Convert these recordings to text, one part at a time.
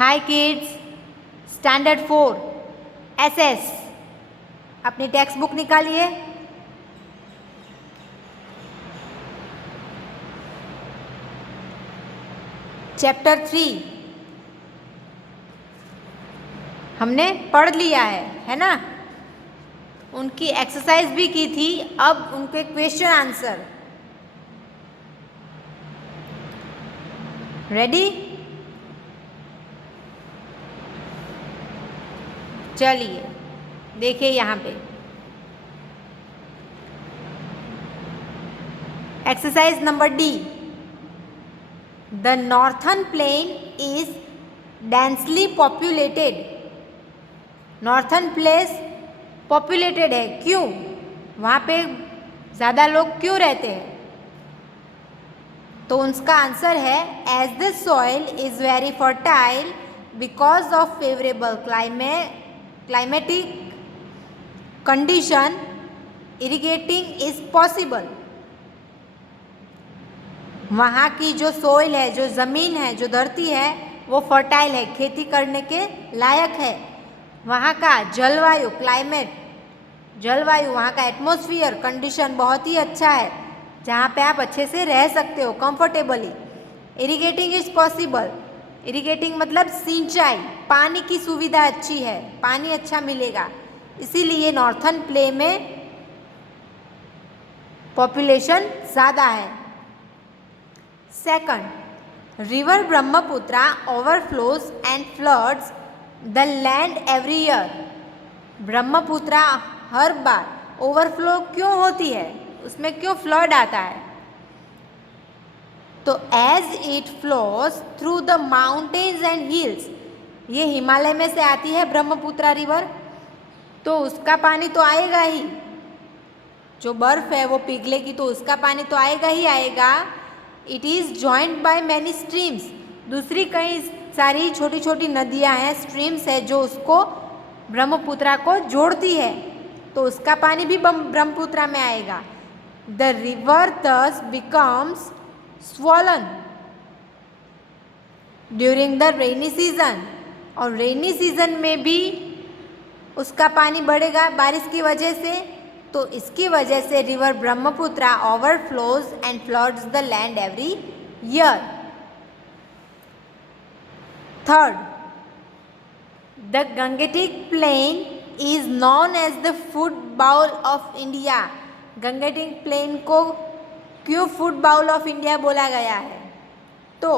हाय kids, standard 4 SS अपनी text book निकालिए। Chapter 3 हमने पढ़ लिया है ना। उनकी एक्सरसाइज भी की थी, अब उनके क्वेश्चन आंसर। रेडी? चलिए देखिए यहाँ पे exercise number D. The northern plain is densely populated. Northern place populated है, क्यों? वहाँ पे ज़्यादा लोग क्यों रहते हैं? तो उसका आंसर है as the soil is very fertile because of favourable climatic condition irrigating is possible. वहाँ की जो सॉइल है, जो ज़मीन है, जो धरती है, वो फर्टाइल है, खेती करने के लायक है। वहाँ का जलवायु, क्लाइमेट, जलवायु, वहाँ का एटमॉस्फेयर कंडीशन बहुत ही अच्छा है, जहाँ पे आप अच्छे से रह सकते हो comfortably. Irrigating is possible. Irrigating मतलब सिंचाई, पानी की सुविधा अच्छी है, पानी अच्छा मिलेगा, इसीलिए नॉर्थन प्ले में पॉपुलेशन ज़्यादा है। Second, river Brahmaputra overflows and floods the land every year. Brahmaputra हर बार ओवरफ्लो क्यों होती है, उसमें क्यों फ्लड आता है? तो as it flows through the mountains and hills, ये हिमालय में से आती है ब्रह्मपुत्रा रिवर, तो उसका पानी तो आएगा ही। जो बर्फ है वो पिघलेगी तो उसका पानी तो आएगा ही आएगा। It is joined by many streams, दूसरी कई सारी छोटी छोटी नदियाँ हैं, स्ट्रीम्स है, जो उसको ब्रह्मपुत्रा को जोड़ती है, तो उसका पानी भी ब्रह्मपुत्रा में आएगा। The river thus becomes swollen during the rainy season, और रेनी सीजन में भी उसका पानी बढ़ेगा बारिश की वजह से, तो इसकी वजह से river Brahmaputra overflows and floods the land every year. Third, the Gangetic plain is known as the food bowl of India. Gangetic plain को क्यों फूड बाउल ऑफ इंडिया बोला गया है? तो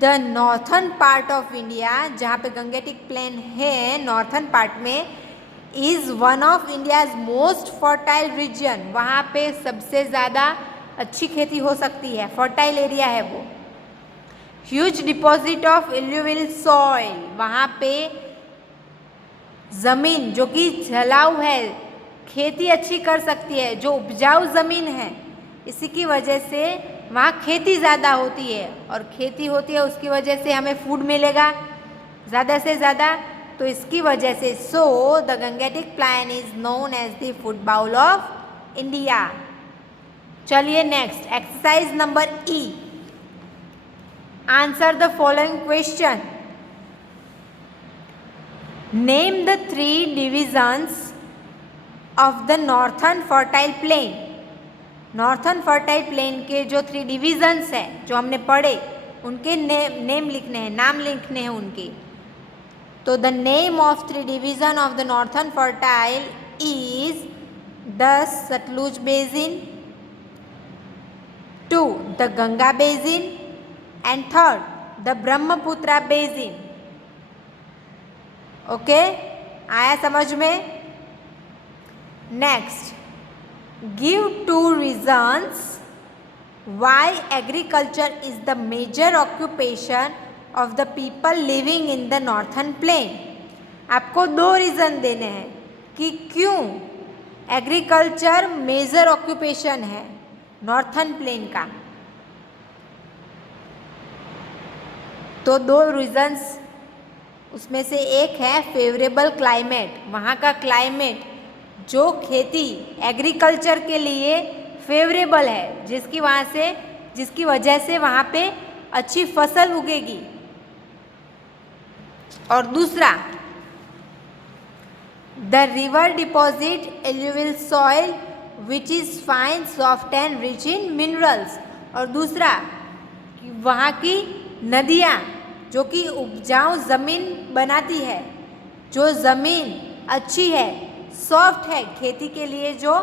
the northern part of India, जहाँ पे Gangetic plain है northern part में, is one of India's most fertile reason. वहाँ पे सबसे ज़्यादा अच्छी खेती हो सकती है, फर्टाइल एरिया है वो। Huge deposit of alluvial soil, वहाँ पे ज़मीन जो कि जलाऊ है, खेती अच्छी कर सकती है, जो उपजाऊ ज़मीन है, इसी की वजह से वहाँ खेती ज़्यादा होती है, और खेती होती है उसकी वजह से हमें फूड मिलेगा ज़्यादा से ज़्यादा, तो इसकी वजह से so the Gangetic plain is known as the food bowl of India. चलिए next, exercise number E. Answer the following question. Name the 3 divisions of the northern fertile plain. Northern fertile plain के जो 3 divisions हैं जो हमने पढ़े, उनके name लिखने हैं, नाम लिखने हैं उनके। तो the name of 3 division of the northern fertile is the Sutlej basin, 2 the Ganga basin, and 3rd the Brahmaputra basin. Okay, आया समझ में? Next, give 2 reasons why agriculture is the major occupation of the people living in the northern plain। आपको 2 reason देने हैं कि क्यों agriculture major occupation है northern plane का। तो 2 रीजन्स, उसमें से एक है फेवरेबल क्लाइमेट, वहाँ का क्लाइमेट जो खेती एग्रीकल्चर के लिए फेवरेबल है, जिसकी वजह से वहाँ पे अच्छी फसल उगेगी। और दूसरा, the river deposit alluvial soil which is fine soft and rich in minerals. और दूसरा, वहाँ की नदियाँ जो कि उपजाऊ ज़मीन बनाती है, जो ज़मीन अच्छी है, सॉफ्ट है, खेती के लिए जो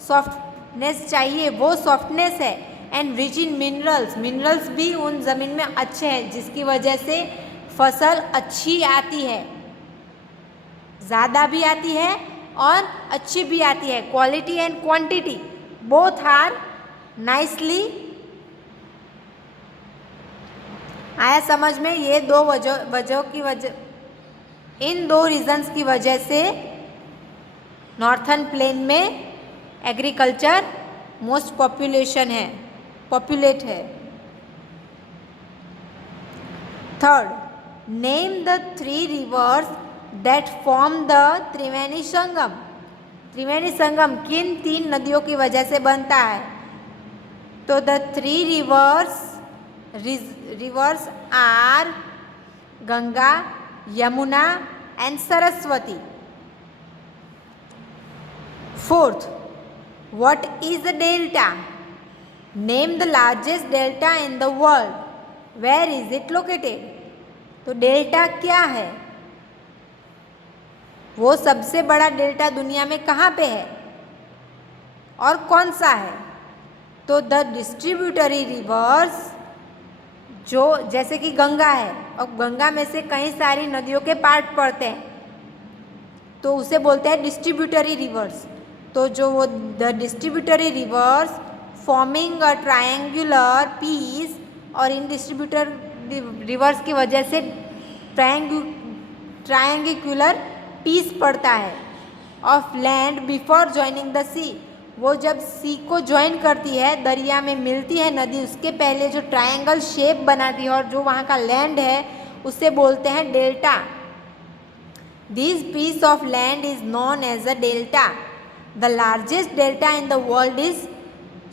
सॉफ्टनेस चाहिए वो सॉफ्टनेस है, and rich in minerals, minerals भी उन ज़मीन में अच्छे हैं जिसकी वजह से फसल अच्छी आती है, ज़्यादा भी आती है और अच्छी भी आती है। Quality and quantity both are nicely. आया समझ में? ये दो वजह की वजह, इन दो रीजंस की वजह से नॉर्थर्न प्लेन में एग्रीकल्चर मोस्ट पॉपुलेट है। Third, name the 3 rivers that form the Triveni Sangam. Triveni Sangam किन 3 नदियों की वजह से बनता है? तो the 3 rivers are Ganga, Yamuna and Saraswati. Fourth, what is a delta? Name the largest delta in the world. Where is it located? तो डेल्टा क्या है? वो सबसे बड़ा डेल्टा दुनिया में कहाँ पे है और कौन सा है? तो द डिस्ट्रीब्यूटरी रिवर्स, जो जैसे कि गंगा है और गंगा में से कई सारी नदियों के पार्ट पड़ते हैं तो उसे बोलते हैं डिस्ट्रीब्यूटरी रिवर्स। तो जो वो the distributary rivers forming a triangular piece, और इन डिस्ट्रीब्यूटर रिवर्स की वजह से ट्रायंगुलर पीस पड़ता है of land before joining the sea. वो जब सी को ज्वाइन करती है, दरिया में मिलती है नदी, उसके पहले जो ट्रायंगल शेप बनाती है और जो वहाँ का लैंड है उसे बोलते हैं delta. This piece of land is known as a delta. The largest delta in the world is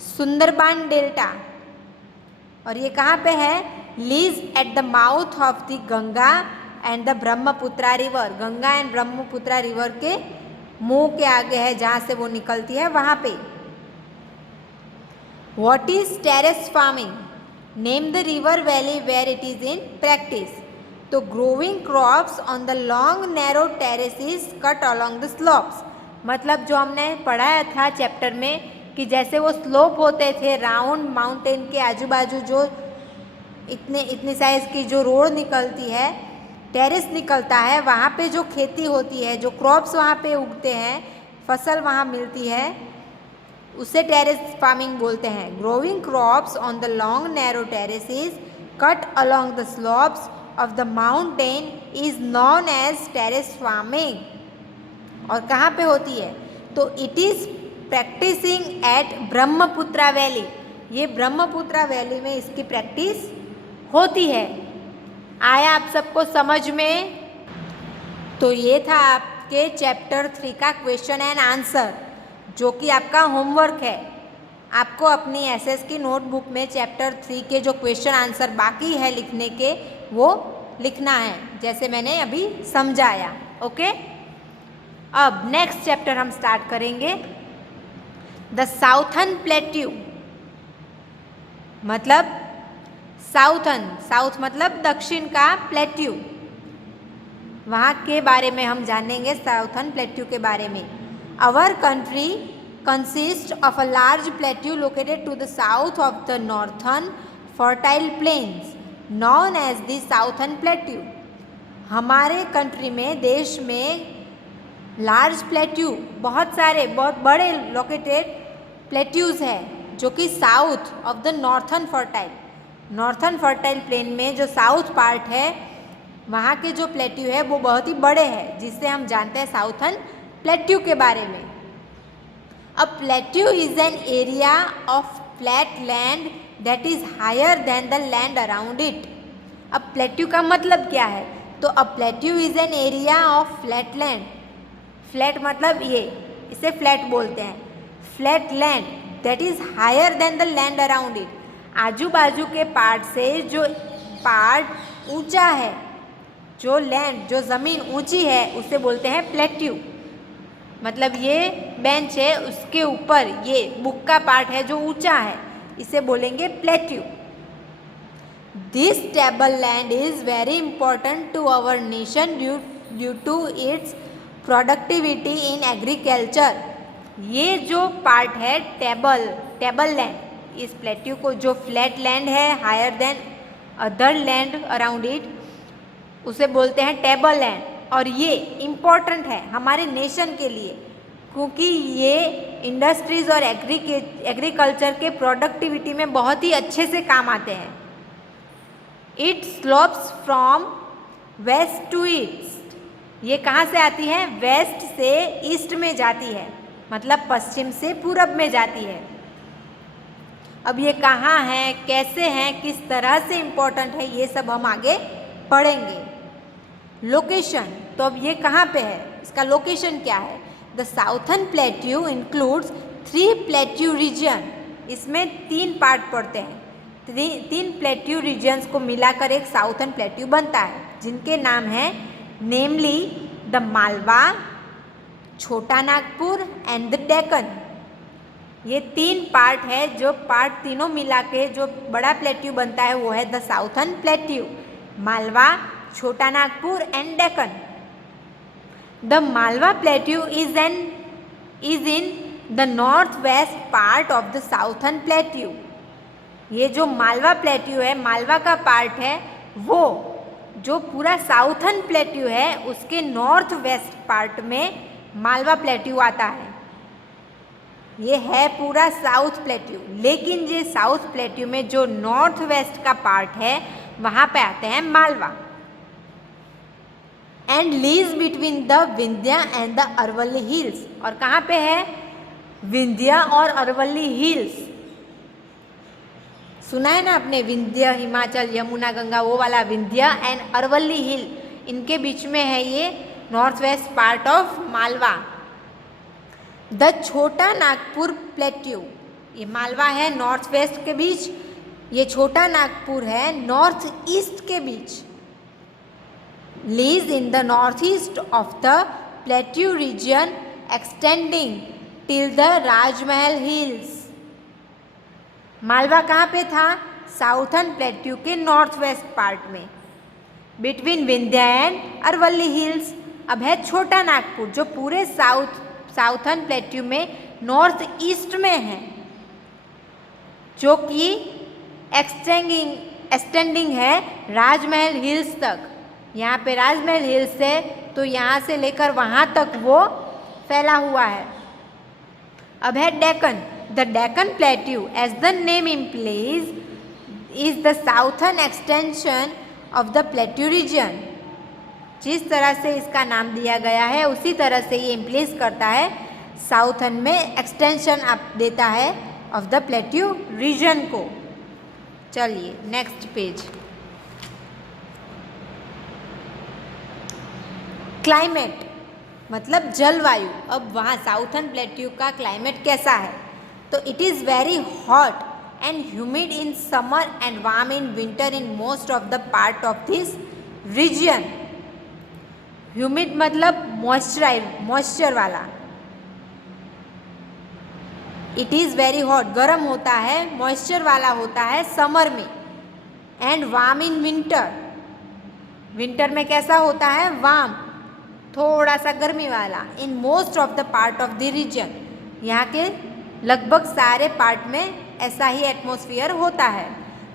Sundarban delta, और ये कहाँ पे है? Lies at the mouth of the Ganga and the Brahmaputra river. Ganga and Brahmaputra river के मुंह के आगे है, जहाँ से वो निकलती है वहाँ पे। What is terrace farming? Name the river valley where it is in practice. तो growing crops on the long narrow terraces cut along the slopes। मतलब जो हमने पढ़ाया था चैप्टर में कि जैसे वो स्लोप होते थे राउंड माउंटेन के आजू बाजू, जो इतनी साइज की जो रोड निकलती है, टेरेस निकलता है, वहाँ पे जो खेती होती है, जो क्रॉप्स वहाँ पे उगते हैं, फसल वहाँ मिलती है, उसे टेरेस फार्मिंग बोलते हैं। Growing crops on the long narrow terraces cut along the slopes of the mountain is known as terrace farming. और कहाँ पे होती है? तो it is practicing at Brahmaputra valley. ये ब्रह्मपुत्रा वैली में इसकी प्रैक्टिस होती है। आया आप सबको समझ में? तो ये था आपके चैप्टर 3 का क्वेश्चन एंड आंसर, जो कि आपका होमवर्क है। आपको अपनी एसएस की नोटबुक में चैप्टर 3 के जो क्वेश्चन आंसर बाकी है लिखने के, वो लिखना है, जैसे मैंने अभी समझाया। ओके, अब नेक्स्ट चैप्टर हम स्टार्ट करेंगे। द साउथर्न प्लेट्यू, मतलब साउथ मतलब दक्षिण का, प्लेट्यू, वहाँ के बारे में हम जानेंगे, साउथर्न प्लेट्यू के बारे में। Our country consist of a large plateau located to the south of the northern fertile plains known as the southern plateau. हमारे कंट्री में, देश में लार्ज प्लेट्यू, बहुत बड़े लोकेटेड प्लेट्यूज़ है जो कि south of the northern fertile plain में जो साउथ पार्ट है, वहाँ के जो प्लेट्यू है वो बहुत ही बड़े हैं, जिससे हम जानते हैं साउथर्न प्लेट्यू के बारे में। A plateau is an area of flat land that is higher than the land around it. अब प्लेट्यू का मतलब क्या है? तो a plateau is an area of flat land. Flat मतलब ये, इसे फ्लैट बोलते हैं, flat land that is higher than the land around it. आजू बाजू के पार्ट से जो पार्ट ऊंचा है, जो लैंड, जो ज़मीन ऊंची है उसे बोलते हैं प्लेट्यू। मतलब ये बेंच है, उसके ऊपर ये बुक का पार्ट है जो ऊंचा है, इसे बोलेंगे plateau. This table land is very important to our nation due to its productivity in agriculture. ये जो पार्ट है टेबल लैंड, इस प्लेट्यू को, जो फ्लैट लैंड है higher than other land around it, उसे बोलते हैं टेबल लैंड। और ये इम्पॉर्टेंट है हमारे नेशन के लिए, क्योंकि ये इंडस्ट्रीज और एग्रीकल्चर के प्रोडक्टिविटी में बहुत ही अच्छे से काम आते हैं। It slopes from west to east. ये कहाँ से आती है? वेस्ट से ईस्ट में जाती है, मतलब पश्चिम से पूरब में जाती है। अब ये कहाँ है, कैसे हैं, किस तरह से इम्पोर्टेंट है, ये सब हम आगे पढ़ेंगे। लोकेशन, तो अब ये कहाँ पे है, इसका लोकेशन क्या है? The southern plateau includes 3 plateau region. इसमें 3 पार्ट पड़ते हैं। 3 प्लेट्यू रीजन्स को मिलाकर एक साउथर्न प्लेट्यू बनता है, जिनके नाम हैं नेमली द मालवा, छोटा नागपुर एंड द डेक्कन। ये 3 पार्ट है, जो पार्ट तीनों मिला के जो बड़ा प्लेट्यू बनता है वो है द साउथर्न प्लेट्यू, मालवा, छोटा Nagpur and Deccan. The Malwa plateau is in the north west part of the southern plateau. ये जो मालवा प्लेट्यू है, मालवा का पार्ट है, वो जो पूरा साउथर्न प्लेट्यू है उसके नॉर्थ वेस्ट पार्ट में मालवा प्लेट्यू आता है। ये है पूरा साउथ प्लेट्यू, लेकिन ये साउथ प्लेट्यू में जो नॉर्थ वेस्ट का पार्ट है वहाँ पे आते हैं Malwa. And lease between the Vindhya and the Aravalli hills. और कहाँ पे है? विंध्या और अरवल्ली हिल्स। सुना है ना आपने, विंध्य, हिमाचल, यमुना, गंगा, वो वाला विंध्य एंड अरवल्ली हिल, इनके बीच में है ये north west part of Malwa. The छोटा नागपुर प्लेट्यू, ये मालवा है नॉर्थ वेस्ट के बीच, ये छोटा नागपुर है नॉर्थ ईस्ट के बीच। Lies in the north east of the plateau region extending till the Rajmahal hills. Malwa कहाँ पे था? साउथर्न प्लेट्यू के नॉर्थ वेस्ट पार्ट में, between Vindhya and Aravalli hills. अब है छोटा नागपुर, जो पूरे साउथर्न प्लेट्यू में नॉर्थ ईस्ट में है, जो कि एक्सटेंडिंग है राजमहल हिल्स तक। यहाँ पे राजमहल हिल्स है, तो यहाँ से लेकर वहाँ तक वो फैला हुआ है। अब है Deccan. The Deccan plateau, as the name implies, is the southern extension of the plateau region. जिस तरह से इसका नाम दिया गया है उसी तरह से ये इम्प्लीज करता है साउथर्न में एक्सटेंशन आप देता है ऑफ द प्लेट्यू रीजन को। चलिए नेक्स्ट पेज। क्लाइमेट मतलब जलवायु। अब वहाँ साउथर्न प्लेट्यू का क्लाइमेट कैसा है? तो it is very hot and humid in summer and warm in winter in most of the part of this region. Humid मतलब मॉइस्चर वाला। इट इज़ वेरी हॉट, गर्म होता है, मॉइस्चर वाला होता है समर में। And warm in winter, winter में कैसा होता है? वार्म, थोड़ा सा गर्मी वाला। In most of the part of the region, यहाँ के लगभग सारे पार्ट में ऐसा ही एटमॉस्फेयर होता है।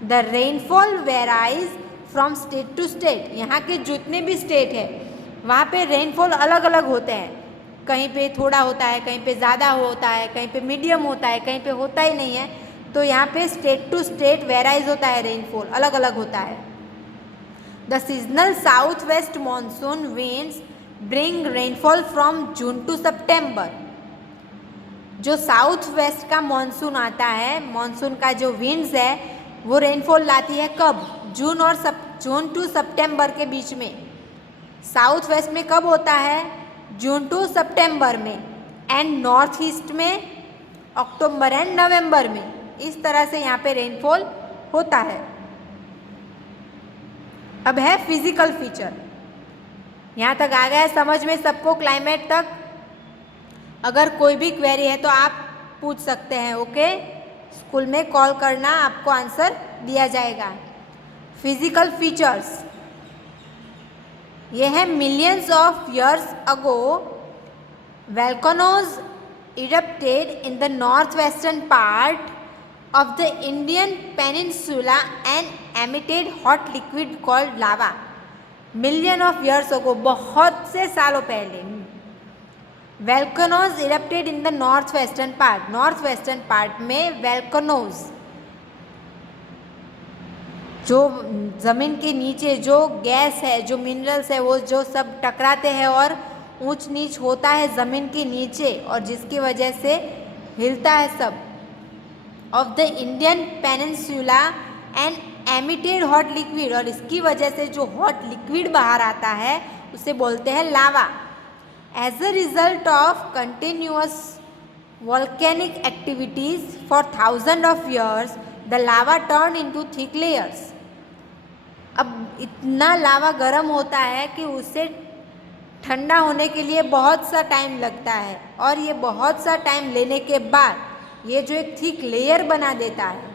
The rainfall varies from state to state. यहाँ के जितने भी स्टेट है वहाँ पे रेनफॉल अलग अलग होते हैं। कहीं पे थोड़ा होता है, कहीं पे ज़्यादा होता है, कहीं पे मीडियम होता है, कहीं पे होता ही नहीं है। तो यहाँ पे स्टेट टू स्टेट वेराइज होता है, रेनफॉल अलग अलग होता है। The seasonal south west monsoon winds bring rainfall from June to September. जो साउथ वेस्ट का मानसून आता है, मानसून का जो विंड्स है वो रेनफॉल लाती है कब? जून टू सितंबर के बीच में। साउथ वेस्ट में कब होता है? जून टू सितंबर में। एंड नॉर्थ ईस्ट में अक्टूबर एंड नवंबर में। इस तरह से यहाँ पे रेनफॉल होता है। अब है फिजिकल फीचर। यहाँ तक आ गया समझ में सबको क्लाइमेट तक? अगर कोई भी क्वेरी है तो आप पूछ सकते हैं, ओके? स्कूल में कॉल करना, आपको आंसर दिया जाएगा। फिजिकल फीचर्स, ये है millions of years ago volcanoes erupted in the northwestern part of the Indian peninsula and emitted hot liquid called lava. Million of years ago, बहुत से सालों पहले volcanoes erupted in the north western part. North western part में volcanoes, जो ज़मीन के नीचे जो गैस है, जो मिनरल्स है, वो जो सब टकराते हैं और ऊंच नीच होता है ज़मीन के नीचे, और जिसकी वजह से हिलता है सब, of the Indian peninsula and emitted hot liquid, और इसकी वजह से जो हॉट लिक्विड बाहर आता है उसे बोलते हैं lava. As a result of continuous volcanic activities for thousand of years the lava turn into thick layers. अब इतना लावा गर्म होता है कि उसे ठंडा होने के लिए बहुत सा टाइम लगता है, और ये बहुत सा टाइम लेने के बाद ये जो एक थिक लेयर बना देता है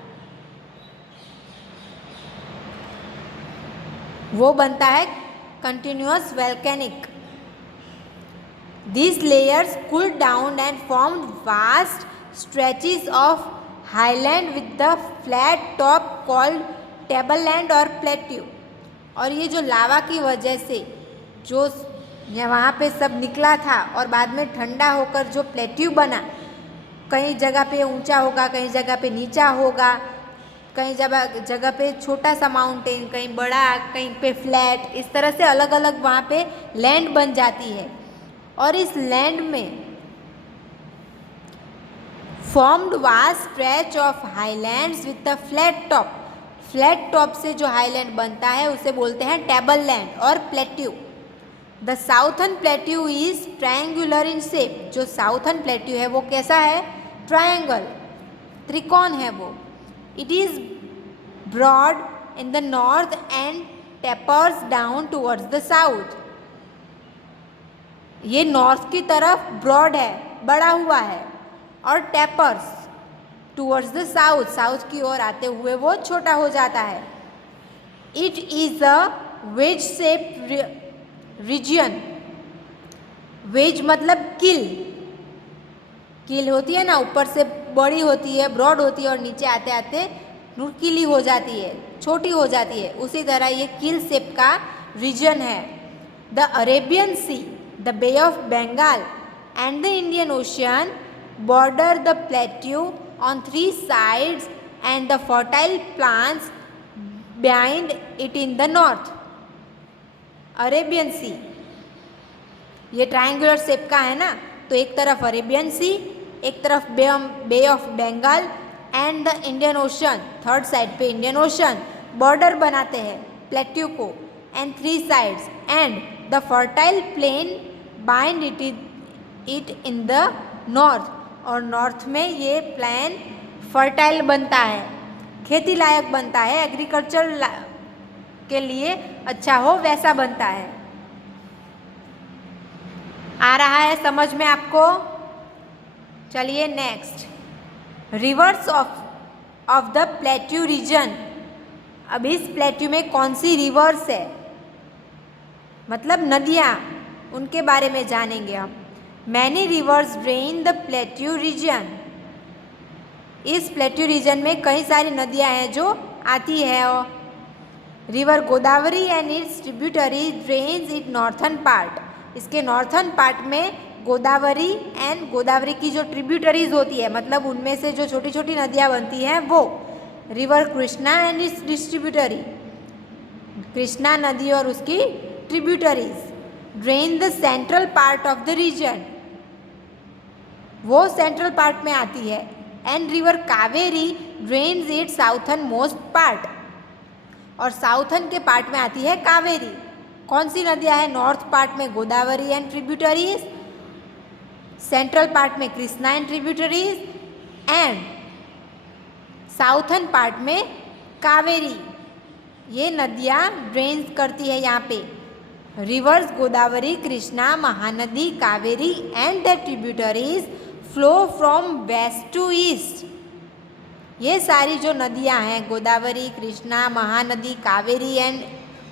वो बनता है continuous volcanic. These layers cooled down and formed vast stretches of highland with the flat top called tableland or plateau। और ये जो लावा की वजह से जो वहाँ पे सब निकला था और बाद में ठंडा होकर जो प्लेट्यू बना, कहीं जगह पे ऊंचा होगा, कहीं जगह पे नीचा होगा, कहीं जगह पे छोटा सा माउंटेन, कहीं बड़ा, कहीं पे फ्लैट, इस तरह से अलग अलग वहाँ पे लैंड बन जाती है। और इस लैंड में formed vast stretch of highlands with the flat top. Flat top से जो हाईलैंड बनता है उसे बोलते हैं टेबल लैंड और plateau. The southern plateau is triangular in shape. जो साउथर्न प्लेट्यू है वो कैसा है? ट्रायंगल, त्रिकोण है वो। It is broad in the north and tapers down towards the south. ये नॉर्थ की तरफ ब्रॉड है, बड़ा हुआ है, और tapers towards the south, south की ओर आते हुए वो छोटा हो जाता है। It is a wedge shape region. Wedge मतलब किल, किल होती है ना, ऊपर से बड़ी होती है, ब्रॉड होती है, और नीचे आते आते नुकीली हो जाती है, छोटी हो जाती है। उसी तरह ये किल शेप का रीजन है। The Arabian sea, the Bay of Bengal and the Indian Ocean border the plateau on three sides and the fertile plants behind it in the north। Arabian sea ये ट्रायंगुलर शेप का है ना, तो एक तरफ Arabian sea, एक तरफ bay of Bengal and the Indian ocean, third side पे इंडियन ओशन बॉर्डर बनाते हैं प्लेट्यू को, and three sides and the fertile plain bind it in the north. और नॉर्थ में ये प्लेन फर्टाइल बनता है, खेती लायक बनता है, एग्रीकल्चर के लिए अच्छा हो वैसा बनता है। आ रहा है समझ में आपको? चलिए next, reverse of the plateau reason. अब इस प्लेट्यू में कौन सी रिवर्स है, मतलब नदियाँ, उनके बारे में जानेंगे हम। Many reverse drain the plateau reason. इस प्लेट्यू रीजन में कई सारी नदियाँ हैं जो आती है। River Godavari and it's tributary drains it northern part. इसके नॉर्थन पार्ट में गोदावरी एंड गोदावरी की जो ट्रिब्यूटरीज होती है, मतलब उनमें से जो छोटी छोटी नदियाँ बनती हैं वो। River Krishna and its distributary, Krishna नदी और उसकी tributaries drain the central part of the region, वो सेंट्रल पार्ट में आती है। And river Kaveri drains it southern most part, और साउथर्न के पार्ट में आती है कावेरी। कौन सी नदियाँ हैं? नॉर्थ पार्ट में Godavari and tributaries, central part में Krishna and tributaries, and southern part में कावेरी। ये नदियाँ ड्रेन करती है यहाँ पे Rivers Godavari, Krishna, Mahanadi, Kaveri and their tributaries flow from west to east. ये सारी जो नदियाँ हैं गोदावरी, कृष्णा, महानदी, कावेरी एंड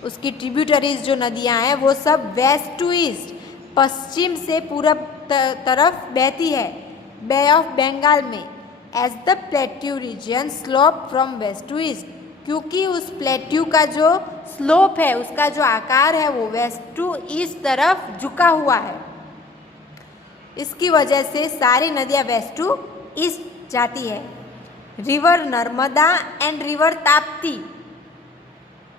उसकी ट्रिब्यूटरीज जो नदियाँ हैं वो सब वेस्ट टू ईस्ट, पश्चिम से पूरब तरफ बहती है बे ऑफ बंगाल में। As the plateau region slope from west to east, क्योंकि उस प्लेट्यू का जो स्लोप है, उसका जो आकार है वो वेस्ट टू ईस्ट तरफ झुका हुआ है। इसकी वजह से सारी नदियाँ वेस्ट टू ईस्ट जाती है। River Narmada and river Tapti,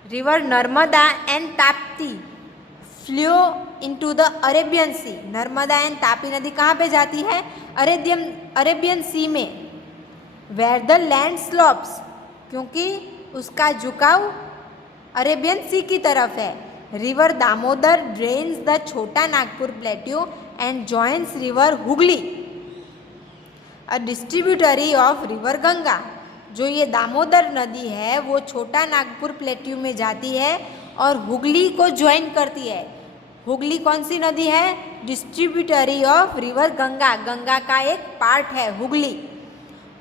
river Narmada and Tapti flow into the Arabian sea. Narmada and Tapi नदी कहाँ पे जाती है? अरेबियन सी में। वेयर द लैंड स्लोप्स, क्योंकि उसका झुकाव अरेबियन सी की तरफ है। रिवर दामोदर ड्रेन्स द छोटा Nagpur plateau and joins river Hooghly, a distributary of river Ganga. जो ये दामोदर नदी है वो छोटा नागपुर प्लेट्यू में जाती है और हुगली को ज्वाइन करती है। हुगली कौन सी नदी है? Distributary of river Ganga, Ganga का एक पार्ट है हुगली।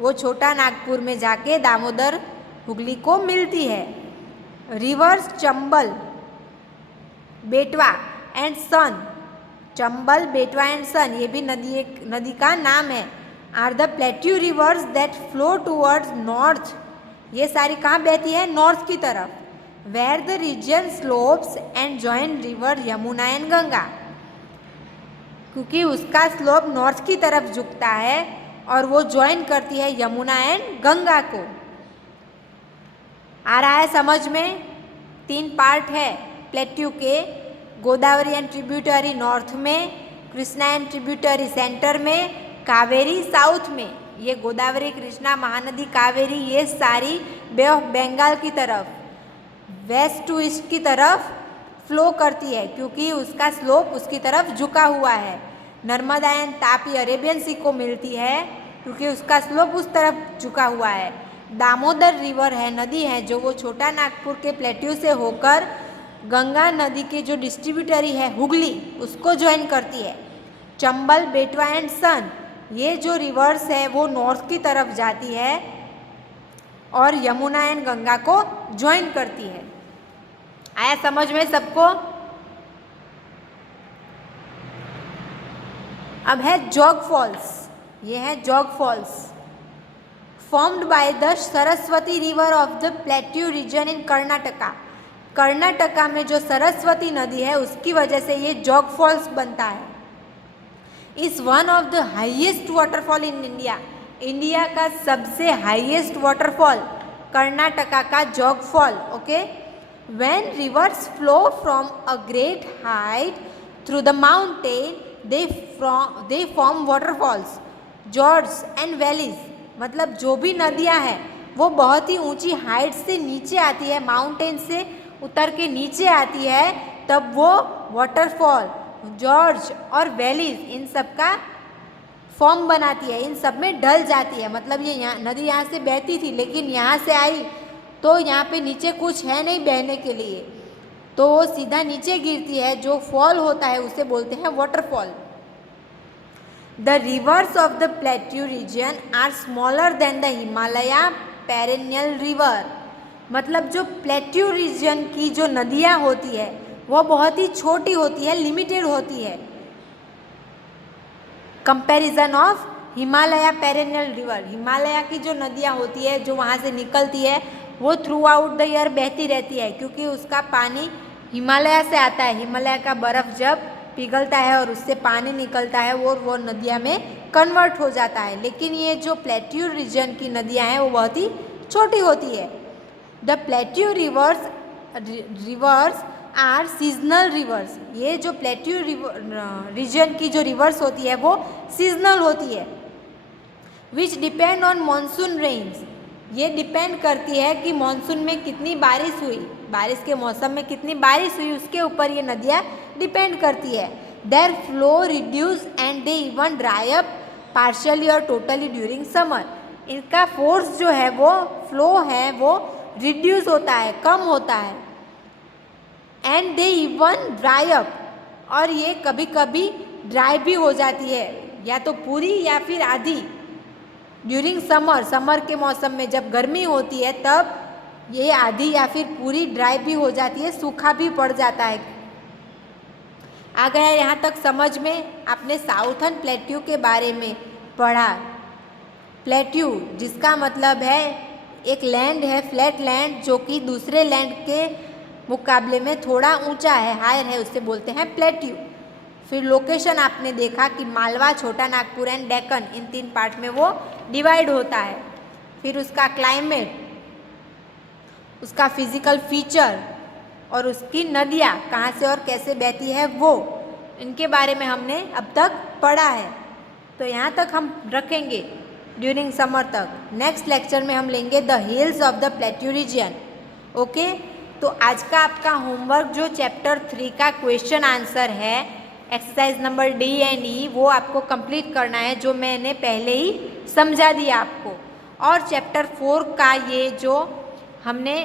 वो छोटा नागपुर में जाके दामोदर हुगली को मिलती है। रिवर्स चंबल, बेटवा एंड सन, चंबल, बेटवा एंड सन ये भी नदी का नाम है। Are the plateau rivers that flow towards north, ये सारी कहाँ बहती है? नॉर्थ की तरफ। Where the region slopes and join river Yamuna and Ganga, क्योंकि उसका स्लोप नॉर्थ की तरफ झुकता है और वो ज्वाइन करती है यमुना एंड गंगा को। आ रहा है समझ में? 3 पार्ट है प्लेट्यू के। गोदावरी एंड ट्रिब्यूटरी नॉर्थ में, कृष्णा एंड ट्रिब्यूटरी सेंटर में, कावेरी साउथ में। ये गोदावरी, कृष्णा, महानदी, कावेरी ये सारी बे ऑफ बंगाल की तरफ वेस्ट टू ईस्ट की तरफ फ्लो करती है, क्योंकि उसका स्लोप उसकी तरफ झुका हुआ है। नर्मदा एंड तापी अरेबियन सी को मिलती है क्योंकि उसका स्लोप उस तरफ झुका हुआ है। दामोदर रिवर है, नदी है जो वो छोटा नागपुर के प्लेट्यू से होकर गंगा नदी के जो डिस्ट्रीब्यूटरी है हुगली उसको ज्वाइन करती है। चंबल, बेटवा एंड सन ये जो रिवर्स है वो नॉर्थ की तरफ जाती है और यमुना एंड गंगा को ज्वाइन करती है। आया समझ में सबको? अब है जोग फॉल्स। ये है Jog falls, formed by the Saraswati river of the plateau region in Karnataka. Karnataka में जो सरस्वती नदी है उसकी वजह से ये जोग फॉल्स बनता है। Is one of the highest waterfall in India, India का सबसे हाईएस्ट वाटरफॉल कर्नाटका का जोग fall. Okay, when reverse flow from a great height through the mountain they form waterfalls, George and valleys. मतलब जो भी नदियाँ हैं वो बहुत ही ऊंची हाइट से नीचे आती है, माउंटेन से उतर के नीचे आती है, तब वो वाटरफॉल, जॉर्ज और वैलीज इन सब का फॉर्म बनाती है, इन सब में ढल जाती है। मतलब ये नदी यहाँ से बहती थी लेकिन यहाँ से आई तो यहाँ पे नीचे कुछ है नहीं बहने के लिए, तो वो सीधा नीचे गिरती है। जो फॉल होता है उसे बोलते हैं waterfall. The rivers of the plateau region are smaller than the Himalaya perennial river. मतलब जो प्लेट्यू रीजन की जो नदियाँ होती है वो बहुत ही छोटी होती है, लिमिटेड होती है, comparison of Himalaya perennial river. Himalaya की जो नदियाँ होती है जो वहाँ से निकलती है वो थ्रू आउट द ईयर बहती रहती है, क्योंकि उसका पानी हिमालय से आता है। हिमालय का बर्फ़ जब पिघलता है और उससे पानी निकलता है वो नदियाँ में कन्वर्ट हो जाता है। लेकिन ये जो प्लेट्यू रीजन की नदियाँ हैं वो बहुत ही छोटी होती है। The plateau rivers are seasonal rivers. ये जो प्लेट्यू रीजन की जो रिवर्स होती है वो सीजनल होती है। Which depend on monsoon rains. ये डिपेंड करती है कि मानसून में कितनी बारिश हुई, बारिश के मौसम में कितनी बारिश हुई उसके ऊपर ये नदियाँ डिपेंड करती है। Their flow reduce and they even dry up partially और टोटली ड्यूरिंग समर। इनका फोर्स जो है वो फ्लो है वो रिड्यूस होता है, कम होता है and they even dry up, और ये कभी कभी ड्राई भी हो जाती है, या तो पूरी या फिर आधी। ड्यूरिंग समर, समर के मौसम में जब गर्मी होती है तब ये आधी या फिर पूरी ड्राई भी हो जाती है, सूखा भी पड़ जाता है। आ गया यहाँ तक समझ में? आपने साउथर्न प्लेट्यू के बारे में पढ़ा। प्लेट्यू जिसका मतलब है एक लैंड है, फ्लैट लैंड, जो कि दूसरे लैंड के मुकाबले में थोड़ा ऊंचा है, हायर है, उससे बोलते हैं प्लेट्यू। फिर लोकेशन आपने देखा कि मालवा, छोटा Nagpur and Deccan, in 3 part में वो डिवाइड होता है। फिर उसका क्लाइमेट, उसका फिजिकल फीचर और उसकी नदियाँ कहाँ से और कैसे बहती है वो, इनके बारे में हमने अब तक पढ़ा है। तो यहाँ तक हम रखेंगे ड्यूरिंग समर तक। नेक्स्ट लेक्चर में हम लेंगे the hills of the plateau reason. Okay, तो आज का आपका होमवर्क जो चैप्टर 3 का क्वेश्चन आंसर है, एक्सरसाइज नंबर डी एंड ई, वो आपको कंप्लीट करना है, जो मैंने पहले ही समझा दिया आपको। और चैप्टर 4 का ये जो हमने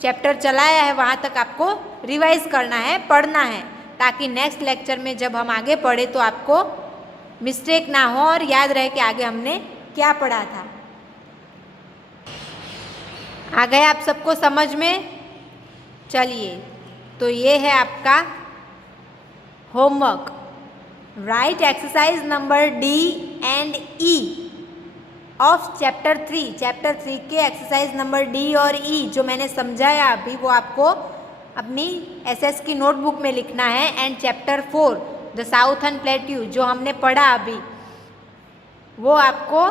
चैप्टर चलाया है वहाँ तक आपको रिवाइज करना है, पढ़ना है, ताकि नेक्स्ट लेक्चर में जब हम आगे पढ़े तो आपको मिस्टेक ना हो और याद रहे कि आगे हमने क्या पढ़ा था। आ गए आप सबको समझ में? चलिए, तो ये है आपका homework. Right exercise number D and E of chapter 3। Chapter 3 के एक्सरसाइज नंबर डी और ई जो मैंने समझाया अभी, वो आपको अपनी एसएस की नोटबुक में लिखना है। And chapter 4 the southern plateau जो हमने पढ़ा अभी, वो आपको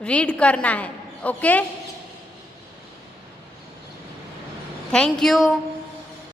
रीड करना है। Okay, thank you.